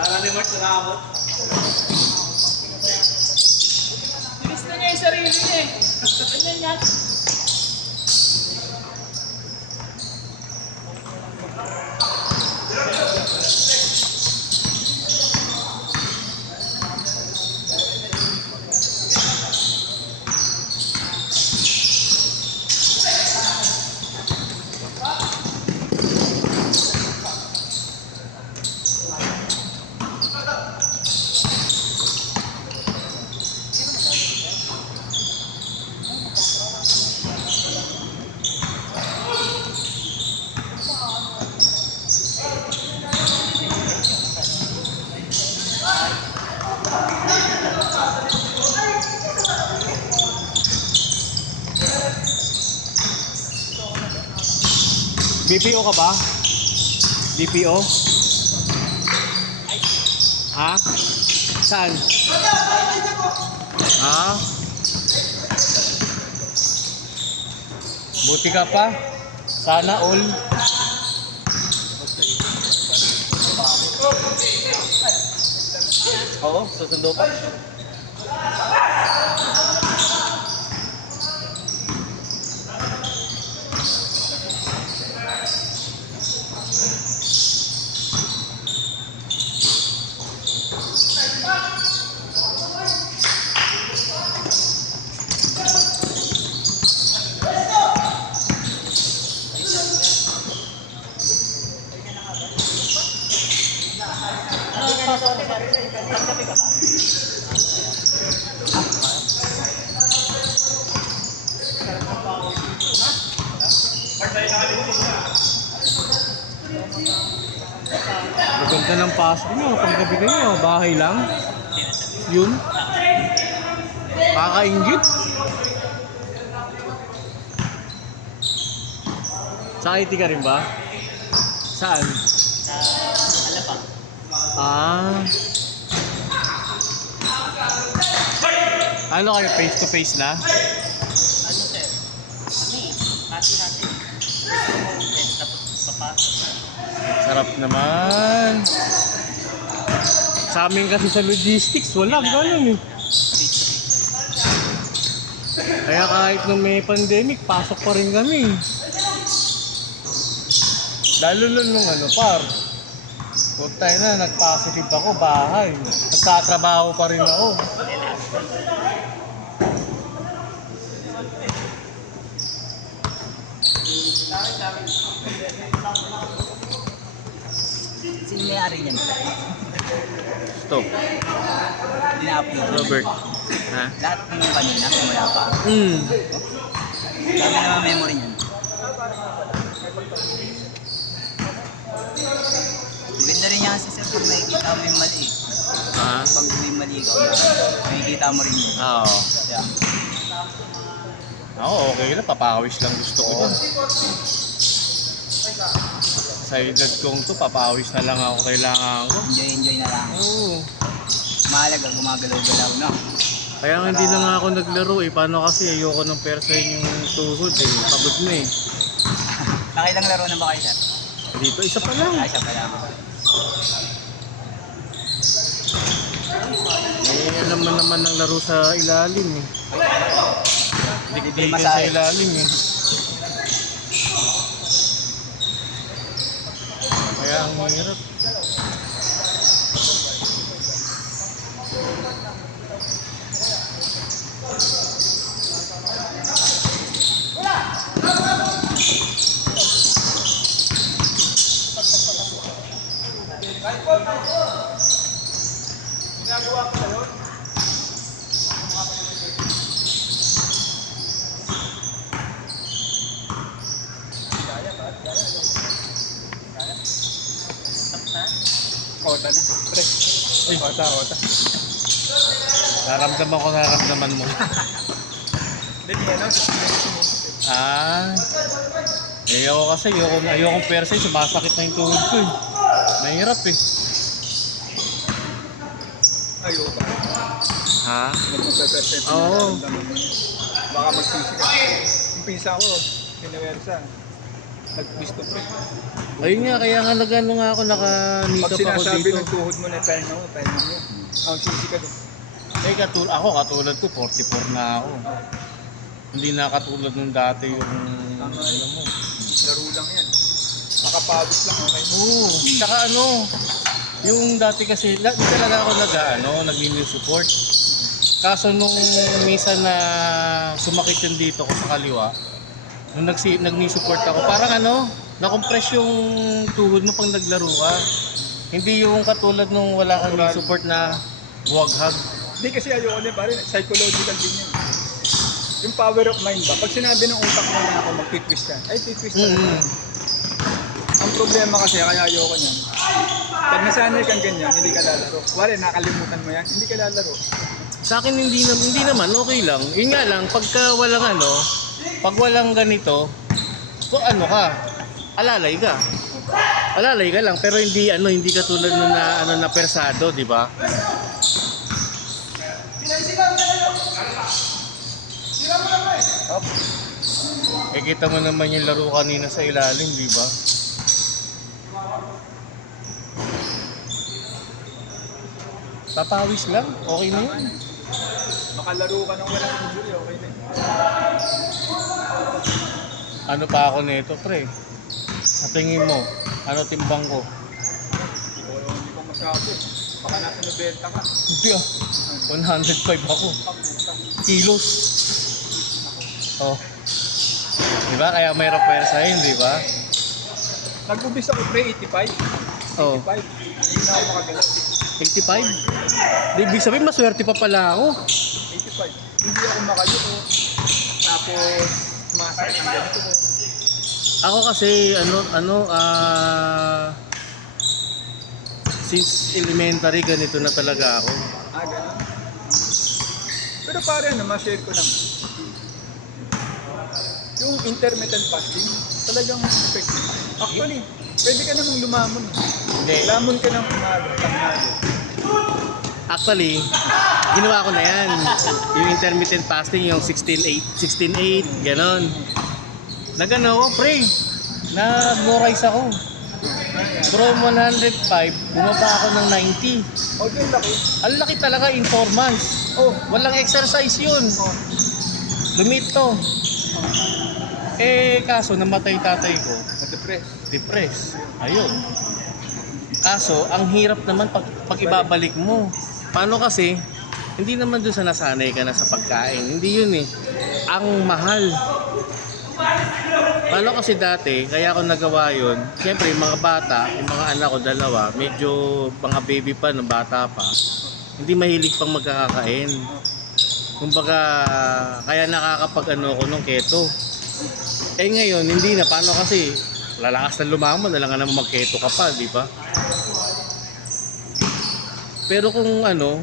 Kala ni Mark naramot. Bilis na niya yung sarili niya eh. Ganyan yan. BPO ka ba? BPO? Ha? Saan? Ha? Buti ka pa? Sana all. Oo, susundo pa. Maganda ng pasok nyo. Paggabi kayo, bahay lang. Yun. Kakaingit. Sa IT ka rin ba? Saan? Alapang. Ah. Ano kayo? Face to face na? Ano sir? Pati natin. Tapos papasok. Sarap naman. Sa amin kasi sa logistics, wala ganun eh. Kaya kahit nung may pandemic, pasok pa rin kami. Lalo nung par. Punta na, nag-positive ako, bahay. Nagtatrabaho pa rin ako. Sino may-ari niyan? Stop. Ina-upload. Robert. Ha? Lahat ng kanina, wala pa. Dami naman memory niyan. Maganda rin yan kasi sir, pag nakikita mo yung mali. Ha? Pag may mali ikaw, nakikita mo rin yun. Oo. Yeah. Ako, okay na. Papawis lang gusto ko dun. Sa edad kong to, papawis na lang ako kailangan ko. Enjoy na lang. Oo. Mahalaga, gumagalaw-galaw, no? Kaya nga hindi na nga ako naglaro eh. Paano kasi ayoko ng persahin yung tuhod eh. Pagod na eh. Nakilang laro na ba kayo, sir? Dito, isa pa lang. Ay, siya pala. Eh, alam mo naman ng laro sa ilalim eh. Dikdikan sa ilalim eh. Kaya ang hirap. Ginagawa ko ba yun? Kota na. Pre. Ay, kota. Naramdaman mo. Dali, ano? Ah. Ayoko kasi, ayokong persa eh. Sumasakit na yung tuhod ko eh. Mahirap eh. Ayoko ba? Ha? Nagpapaperte. Oo. Baka magsisi ka. Yung pinsa ko, pinawersa. nag-twist pre. Ayun nga, kaya nga nag-ano nga ako, Pag nakanikap ako sinasabi dito. ng tuhod mo na pahinga mo, ang sisi ka din. Eh, katulad ko, 44 na ako. Hindi na katulad nung dati yung, Tama. ano mo. Laro lang yan. Makapagod lang, okay. Oo, tsaka ano, yung dati kasi, di talaga ako nag-immune support. Kaso nung misa na sumakit yung dito ko sa kaliwa, nung nag-knee support ako, parang na-compress yung tuhod mo pag naglaro ka. Hindi yung katulad nung wala kang knee support na buwaghag. Hindi kasi ayoko na pare, psychological din yan. Yung power of mind ba? Pag sinabi ng utak mo na ako mag-twist ka, ay twist ka. Ang problema kasi, kaya ayoko niyan. Pag nasanay kang ganyan, hindi ka lalaro. Wala, nakalimutan mo yan, hindi ka lalaro. Sa akin hindi naman, okay lang. Yun nga lang, pag walang ganito, alalay ka. Alalay ka lang, pero hindi katulad nung na persado, di ba? Eh, kita mo naman yung laro kanina sa ilalim, di ba? Papawis lang, okay na yun. Makalaro ka ng walang injury, okay na. Ano pa ako nito, pre? Sa tingin mo, ano timbang ko? Hindi ko masyado. Baka nasa 90 ka. Hindi 105 ako. Kilos. Oh. Diba? Kaya may repair sa yun, diba? Nag-ubis ako pre, 85. Oh. 85. Hindi na ako makagalaw. 85? Di, ibig sabihin, maswerte pa pala ako. 85. Hindi ako makayuko. Tapos, masakit ang ganito ko. Ako kasi, since elementary, ganito na talaga ako. Ganun. Pero pare, ma-share ko lang. Yung intermittent fasting, talagang effective. Actually, pwede ka namang lumamon. Hindi. Lamon ka ng umaga, tanghali. Actually, ginawa ko na yan. Yung intermittent fasting, yung 16-8, ganon. Nag-ano ako, pre. Nag-no-rise ako. From 105, bumaba ako ng 90. Okay, laki. Ang laki talaga in 4 months. Oh, Walang exercise yun. oh. Lumito. Eh, kaso namatay tatay ko. Na-depress. Depressed. Ayun. Kaso, ang hirap naman pag ibabalik mo. Paano kasi, hindi naman doon sa nasanay ka na sa pagkain. Hindi yun eh. Ang mahal. Paano kasi dati, kaya ako nagawa yun, siyempre yung mga bata, yung mga anak ko dalawa, medyo mga baby pa, no, bata pa, hindi mahilig pang magkakakain. Kumbaga, kaya nakakapag-ano ko nung keto. Eh ngayon, hindi na. Paano kasi, lalakas na lumamon, na lang naman mag-keto ka pa, di ba? Pero kung yung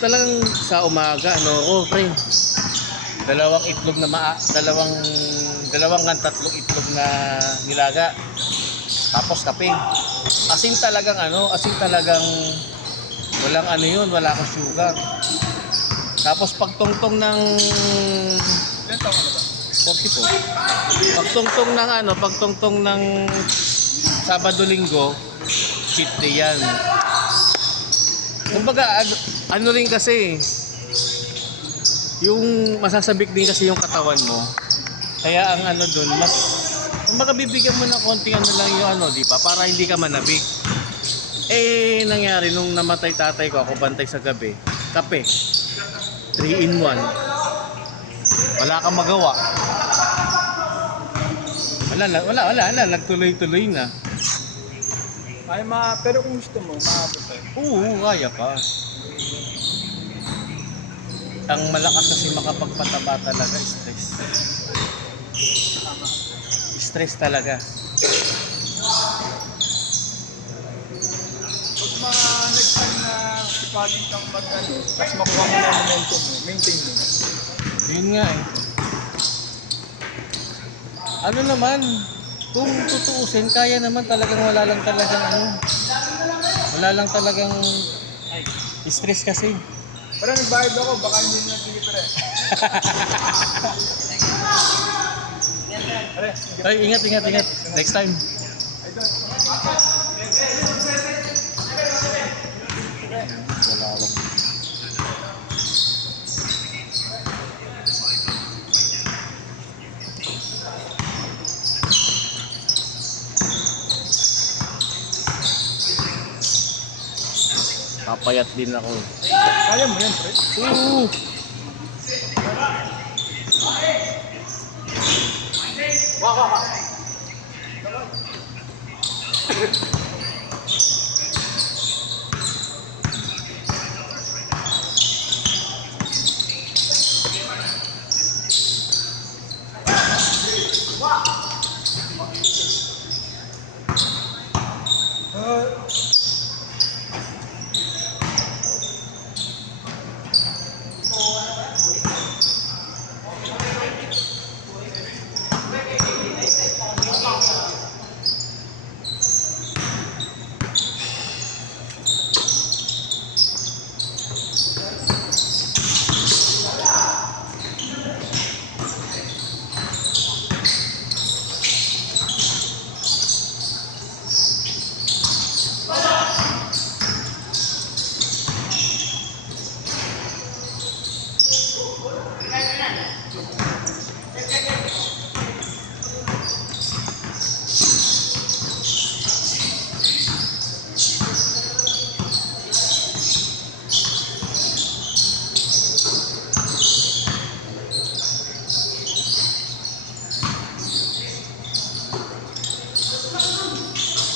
talagang sa umaga, pre, dalawang tatlong itlog na nilaga, tapos kape. Asin talagang wala akong sugar. Tapos pagtungtong ng Ilan taon ka na ba? 42. Pagtungtong ng Sabado-Linggo, cheat day yan. Kumbaga, rin kasi, yung masasabik din kasi yung katawan mo. Kaya ang dun, kumbaga bibigyan mo ng konting lang yung di ba? Para hindi ka manabik. Eh, nangyari nung namatay tatay ko, ako bantay sa gabi, kape. 3-in-1. Wala kang magawa. Wala, nagtuloy-tuloy na. Pero kung gusto mo, maabot tayo. Oo, kaya pa. Ang malakas kasi makapagpataba talaga, stress. Stress talaga. Pag next time na sipagin kang tapos makuha mo na yung momentum mo, maintain mo. Yun nga eh. Ano naman, kung tutuusin, kaya naman talagang wala lang talagang stress kasi. Parang nagbayad ako, baka hindi na sige pre. Ay, ingat, ingat, ingat. Next time. Dalawang. Papayat din ako. Kaya mo yan, pre. Oo.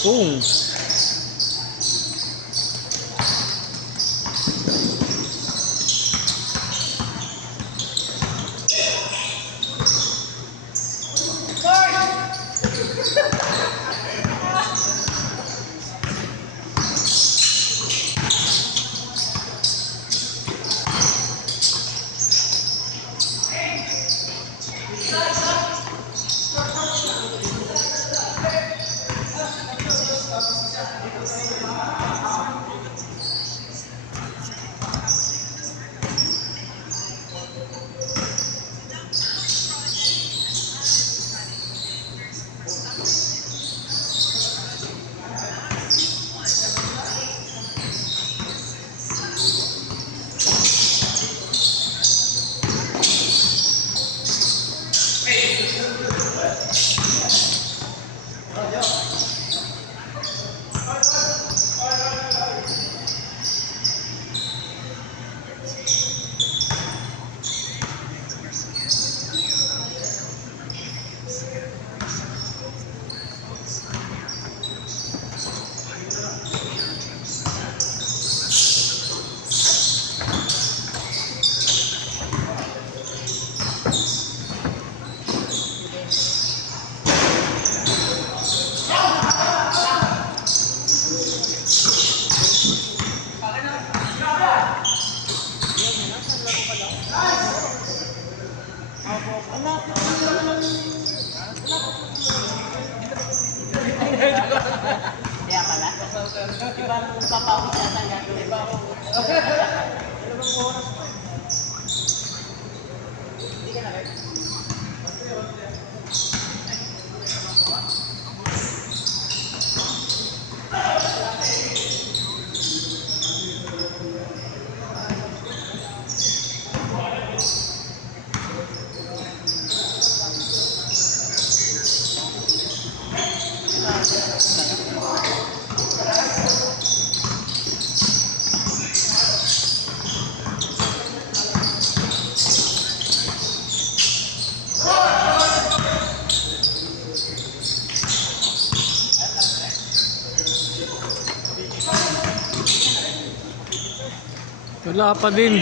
Boom. Kaya pala. Iba kung papawis na tayo. Iba ako. Hindi ka na rin. Wala pa din.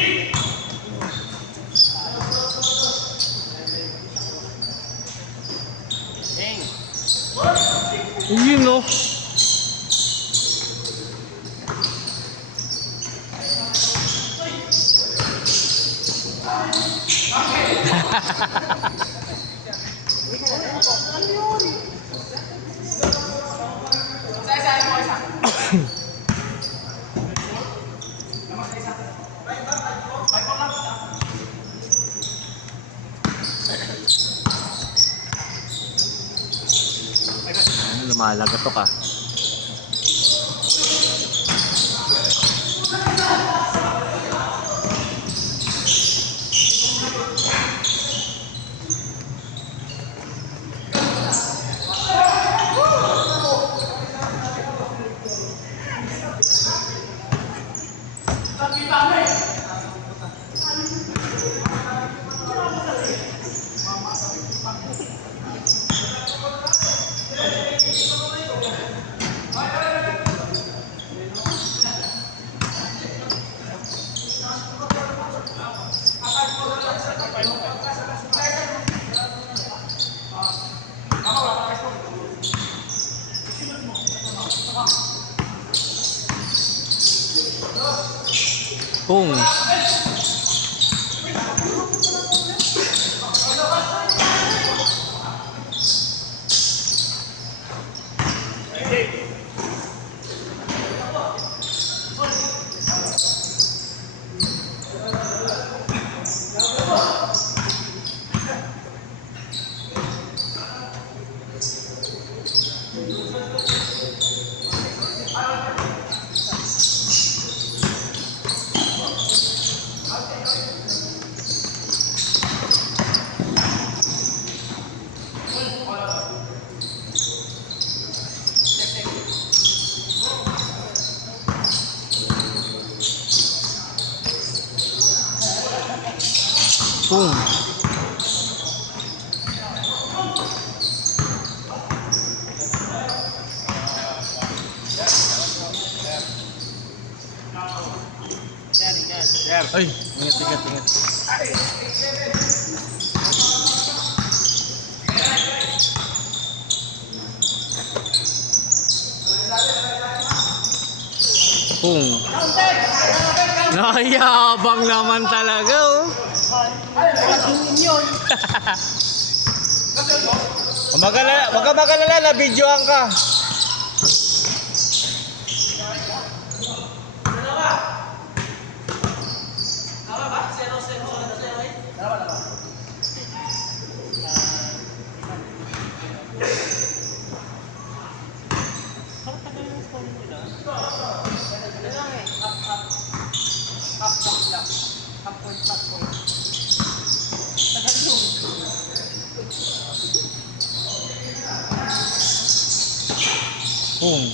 Yun no. lagato ka. Pung. Pung. Ay, ingat. Pung. Nayabang naman talaga, oh. Wag ka magalala, na-videoan ka. Pung.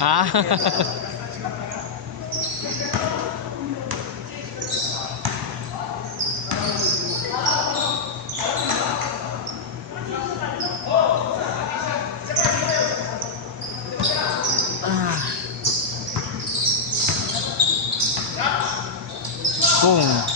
Ah. Kung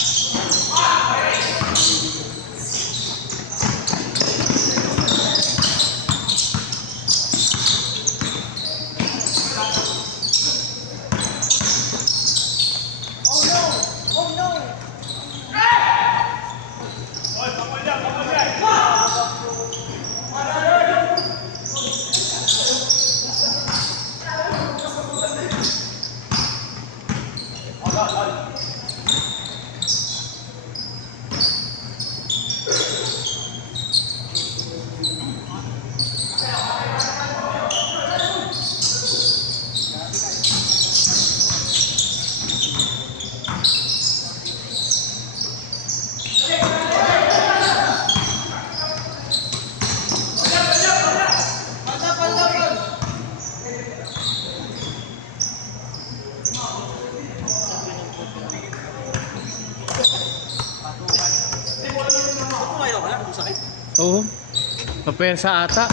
oo. Papersa ata.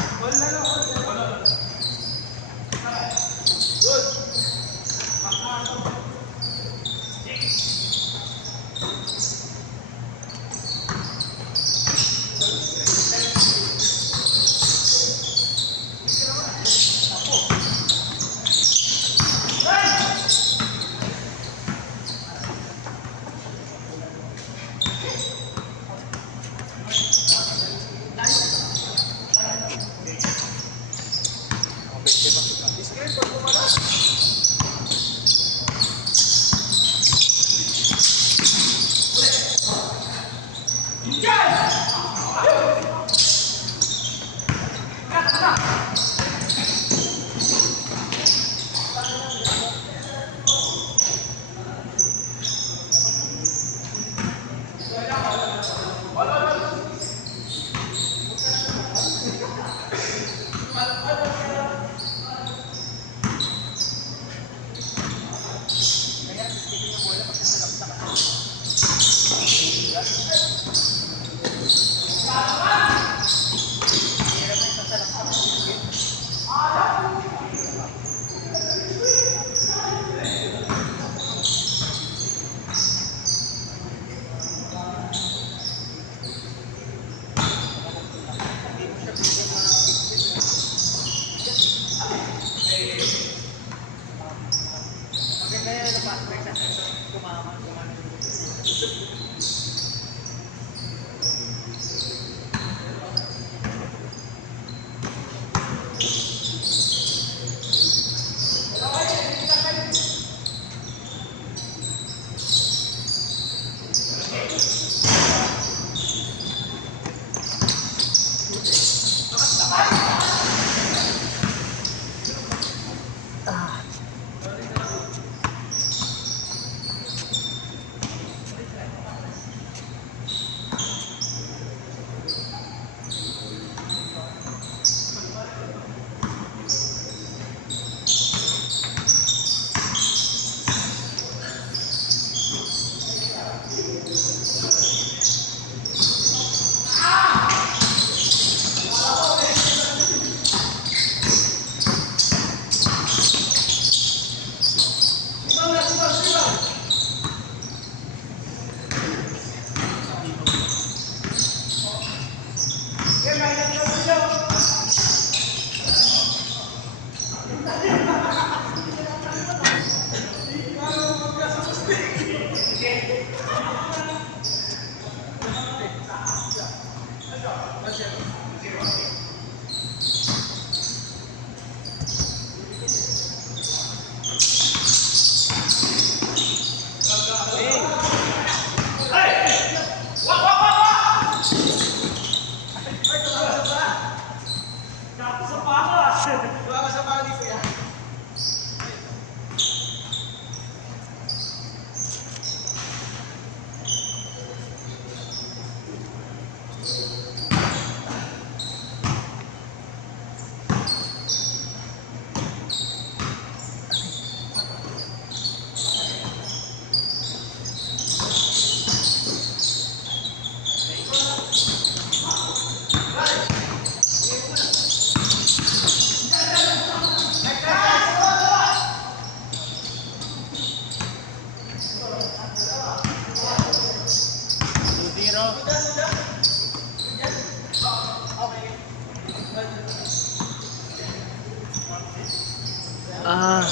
Ah.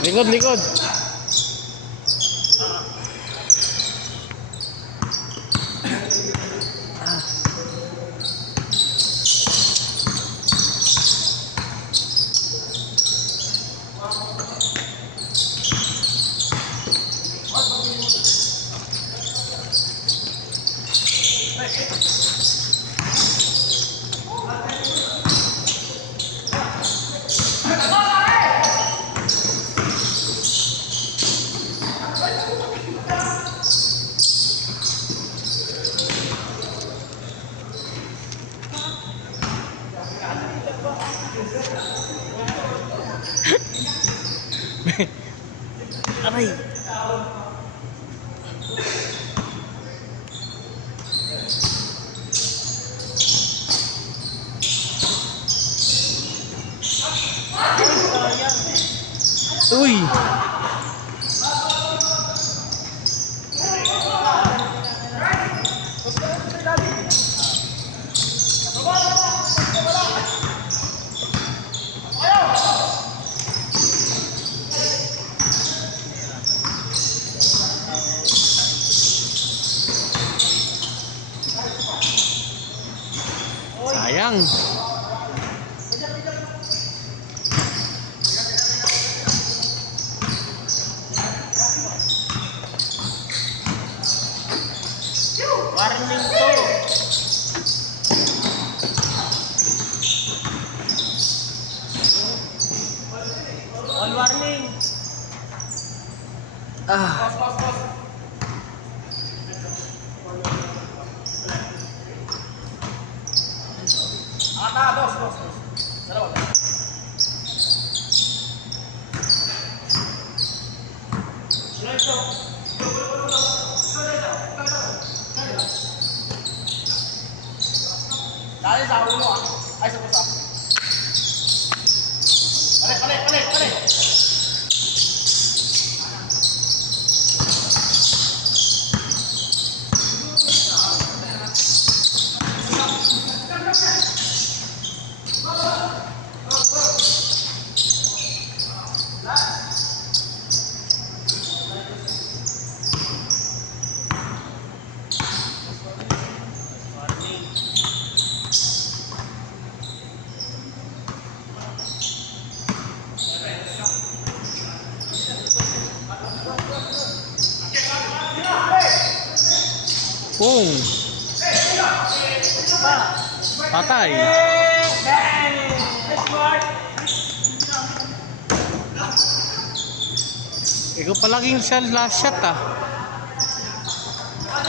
Likod, likod. Aray. Uy. Sayang. Warning to. All warning. Ah. Dali sa ulo ah. Ay, sa pusa. Balik, balik, balik, balik. Boom. Patay. Ikaw palaging siya last shot ah.